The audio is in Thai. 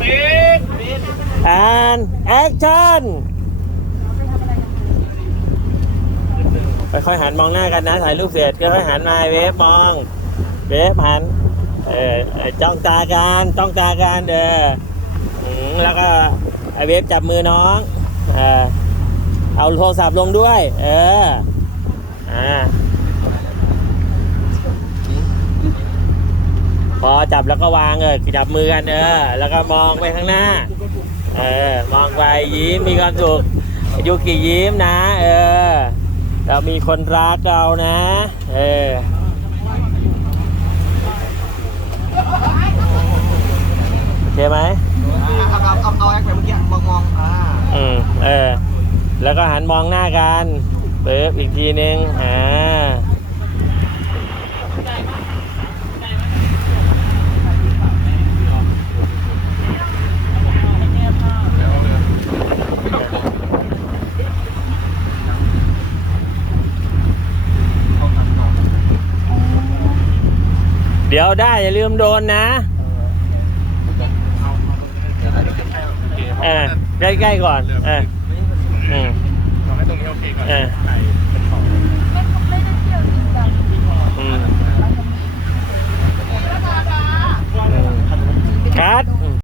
ปิดปิด and action ค่อยๆหันมองหน้ากันนะ ถ่ายรูปเสร็จค่อยหันมาเวฟมอง เวฟหัน เออจ้องตากันจ้องตากันเอออแล้วก็ไอเวฟจับมือน้อง เออเอาโทรศัพท์ลงด้วย เออา พ อจับแล้วก็วางเออจับมือกันเออ แล้วก็มองไปข้างหน้า เออ มองไปยิ้มมีความสุขยูกิยิ้มนะ เออ เรามีคนรักเรานะ เออโอเคไหมเอาเอาเอาเอาแอคไปเมื่อกี้มองมองอ่าอืมเออ แล้วก็หันมองหน้ากันเปิบอีกทีนึงอ่า เดี๋ยวได้อย่าลืมโดนนะเออใกล้ๆก่อนเอออืตรงนี้โอเคก่อนคัด